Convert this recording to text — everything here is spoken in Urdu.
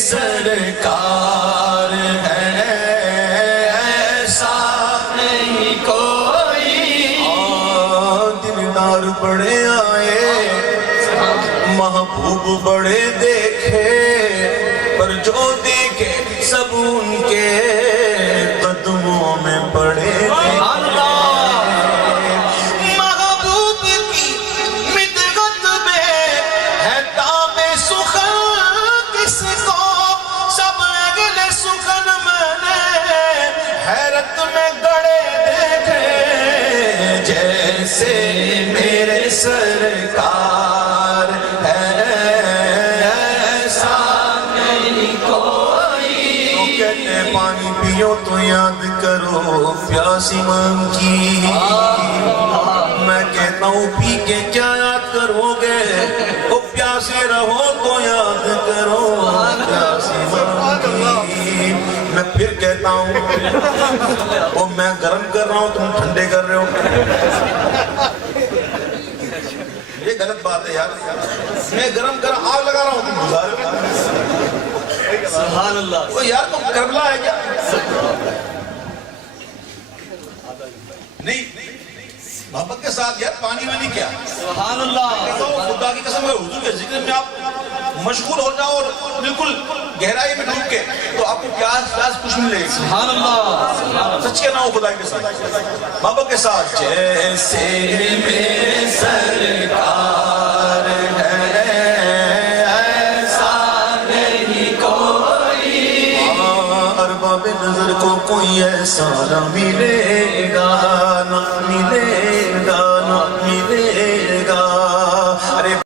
سرکار ہے، ایسا نہیں کوئی۔ دلدار بڑے آئے، محبوب بڑے دیکھے، پر جو دیکھے سب ان کے قدموں میں پڑے دیکھے۔ محبوب کی مدغت میں ہے تاب سخن کس کو، سب اگل سخن میں نے حیرت میں گڑے دیکھے، جیسے میرے سرکار ہے، ایسا نہیں کوئی۔ تو کہتے ہیں پانی پیو تو یاد کرو پیاسی مانگی، میں کہتا ہوں پی کے کیا یاد کرو گے، وہ پیاسے رہو تو یاد کرو پیاسی مانگی۔ میں پھر کہتا ہوں وہ میں گرم کر رہا ہوں تم ٹھنڈے کر رہے ہو، یہ غلط بات ہے یار۔ میں گرم کر آگ لگا رہا ہوں تم بجھا رہے ہو، سبحان اللہ۔ وہ یار تم کربلا ہے کیا؟ نہیں محبت کے ساتھ یار پانی میں نہیں کیا، سبحان اللہ۔ خدا کی قسم ہے حضور کے ذکر میں آپ مشغول ہو جاؤ اور بالکل گہرائی میں ڈوب کے تو آپ کو پیاس کچھ ملے گی، سبحان اللہ۔ سچ کہنا ہو خدا کے ساتھ محبت کے ساتھ، جیسے میرے سرکار ہے، ایسا نہیں کوئی۔ ارباب نظر کو کوئی ایسا نہ ملے گا، نہ ملے گا، نہ ملے گا۔